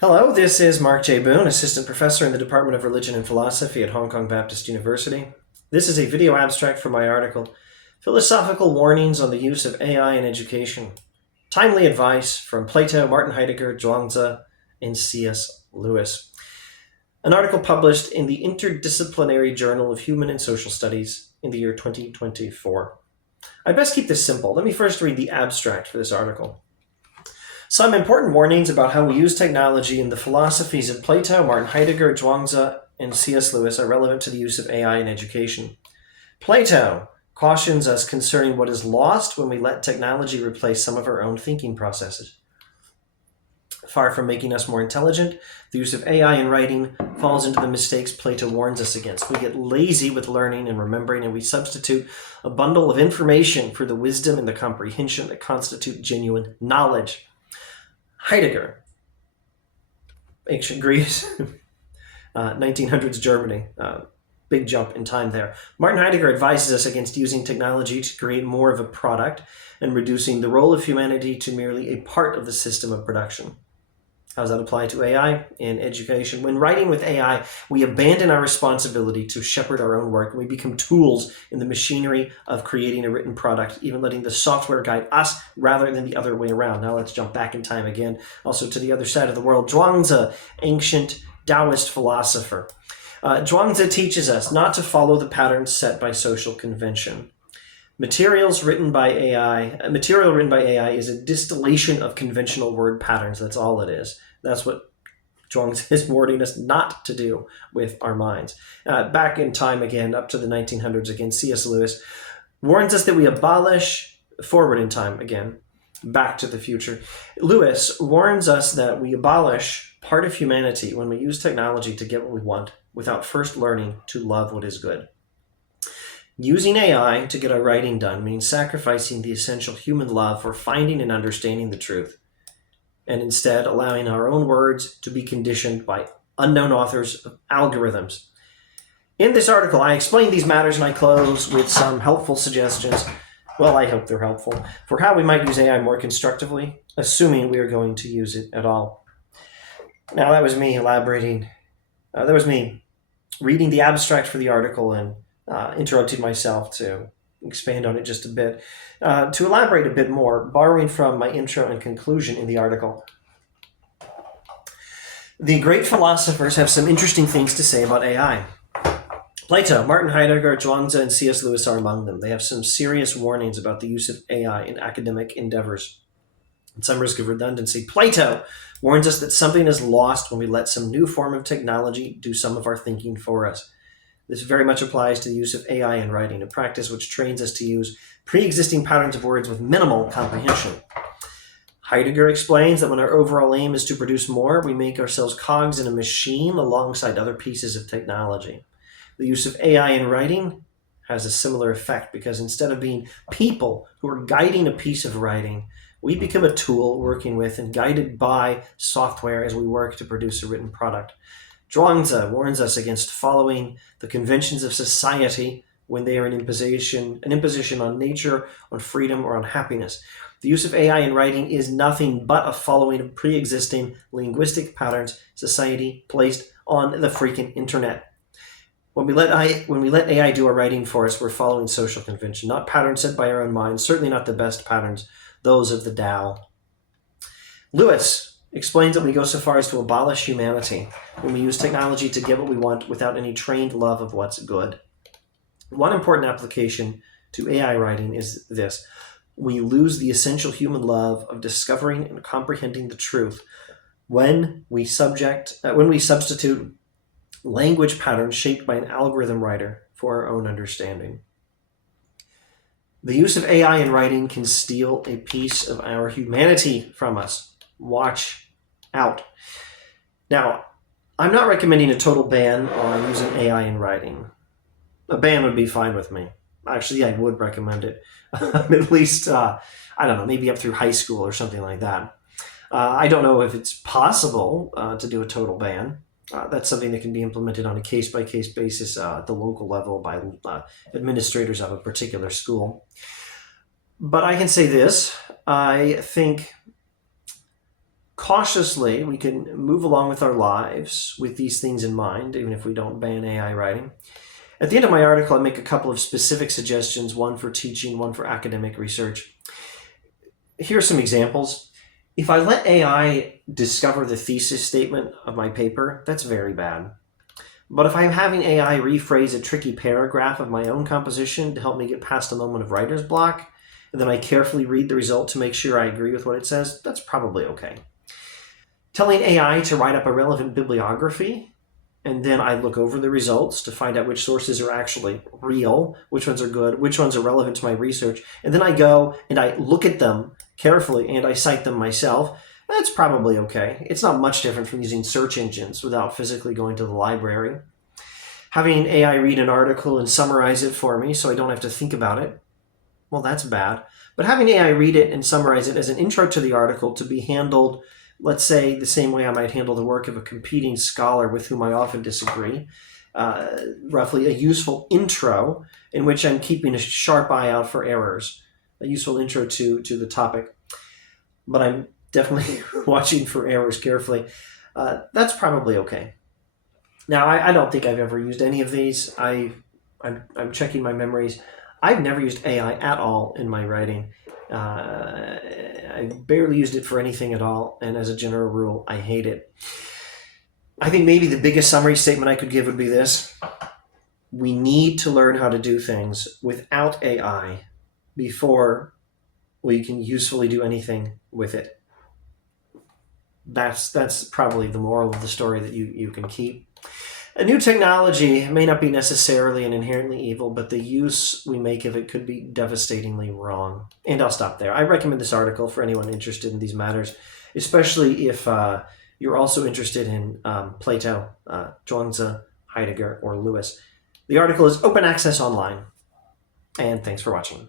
Hello, this is Mark J. Boone, Assistant Professor in the Department of Religion and Philosophy at Hong Kong Baptist University. This is a video abstract from my article, Philosophical Warnings on the Use of AI in Education. Timely advice from Plato, Martin Heidegger, Zhuangzi, and C.S. Lewis. An article published in the Interdisciplinary Journal of Human and Social Studies in the year 2024. I'd best keep this simple. Let me first read the abstract for this article. Some important warnings about how we use technology in the philosophies of Plato, Martin Heidegger, Zhuangzi, and C.S. Lewis are relevant to the use of AI in education. Plato cautions us concerning what is lost when we let technology replace some of our own thinking processes. Far from making us more intelligent, the use of AI in writing falls into the mistakes Plato warns us against. We get lazy with learning and remembering, and we substitute a bundle of information for the wisdom and the comprehension that constitute genuine knowledge. Heidegger, ancient Greece, 1900s Germany, big jump in time there. Martin Heidegger advises us against using technology to create more of a product and reducing the role of humanity to merely a part of the system of production. How does that apply to AI in education? When writing with AI, we abandon our responsibility to shepherd our own work, and we become tools in the machinery of creating a written product, even letting the software guide us rather than the other way around. Now let's jump back in time again, also to the other side of the world. Zhuangzi, ancient Taoist philosopher. Zhuangzi teaches us not to follow the patterns set by social convention. Material written by AI is a distillation of conventional word patterns. That's all it is. That's what Zhuangzi is warning us not to do with our minds. Back in time again, up to the 1900s again, C.S. Lewis warns us that we abolish, forward in time again, Back to the Future. Lewis warns us that we abolish part of humanity when we use technology to get what we want without first learning to love what is good. Using AI to get our writing done means sacrificing the essential human love for finding and understanding the truth, and instead allowing our own words to be conditioned by unknown authors of algorithms. In this article, I explain these matters, and I close with some helpful suggestions, well, I hope they're helpful, for how we might use AI more constructively, assuming we are going to use it at all. Now, that was me elaborating. That was me reading the abstract for the article and interrupted myself to expand on it just a bit. To elaborate a bit more, borrowing from my intro and conclusion in the article, the great philosophers have some interesting things to say about AI. Plato, Martin Heidegger, Zhuangzi, and C.S. Lewis are among them. They have some serious warnings about the use of AI in academic endeavors. At some risk of redundancy, Plato warns us that something is lost when we let some new form of technology do some of our thinking for us. This very much applies to the use of AI in writing, a practice which trains us to use pre-existing patterns of words with minimal comprehension. Heidegger explains that when our overall aim is to produce more, we make ourselves cogs in a machine alongside other pieces of technology. The use of AI in writing has a similar effect because instead of being people who are guiding a piece of writing, we become a tool working with and guided by software as we work to produce a written product. Zhuangzi warns us against following the conventions of society when they are an imposition on nature, on freedom, or on happiness. The use of AI in writing is nothing but a following of pre-existing linguistic patterns society placed on the freaking internet. When we let AI do our writing for us, we're following social convention, not patterns set by our own minds, certainly not the best patterns, those of the Tao. Lewis explains that we go so far as to abolish humanity when we use technology to get what we want without any trained love of what's good. One important application to AI writing is this. We lose the essential human love of discovering and comprehending the truth when we substitute language patterns shaped by an algorithm writer for our own understanding. The use of AI in writing can steal a piece of our humanity from us. Watch out. Now, I'm not recommending a total ban on using AI in writing. A ban would be fine with me. Actually, I would recommend it. At least, I don't know, maybe up through high school or something like that. I don't know if it's possible to do a total ban. That's something that can be implemented on a case-by-case basis at the local level by administrators of a particular school. But I can say this. I think cautiously, we can move along with our lives with these things in mind, even if we don't ban AI writing. At the end of my article, I make a couple of specific suggestions, one for teaching, one for academic research. Here are some examples. If I let AI discover the thesis statement of my paper, that's very bad. But if I'm having AI rephrase a tricky paragraph of my own composition to help me get past a moment of writer's block, and then I carefully read the result to make sure I agree with what it says, that's probably okay. Telling AI to write up a relevant bibliography, and then I look over the results to find out which sources are actually real, which ones are good, which ones are relevant to my research, and then I go and I look at them carefully and I cite them myself, that's probably okay. It's not much different from using search engines without physically going to the library. Having AI read an article and summarize it for me so I don't have to think about it, well, that's bad. But having AI read it and summarize it as an intro to the article to be handled, let's say, the same way I might handle the work of a competing scholar with whom I often disagree, roughly a useful intro in which I'm keeping a sharp eye out for errors, a useful intro to the topic. But I'm definitely watching for errors carefully. That's probably okay. Now, I don't think I've ever used any of these. I'm checking my memories. I've never used AI at all in my writing. I barely used it for anything at all, and as a general rule, I hate it. I think maybe the biggest summary statement I could give would be this. We need to learn how to do things without AI before we can usefully do anything with it. That's probably the moral of the story that you can keep. A new technology may not be necessarily and inherently evil, but the use we make of it could be devastatingly wrong. And I'll stop there. I recommend this article for anyone interested in these matters, especially if you're also interested in Plato, Zhuangzi, Heidegger, or Lewis. The article is open access online. And thanks for watching.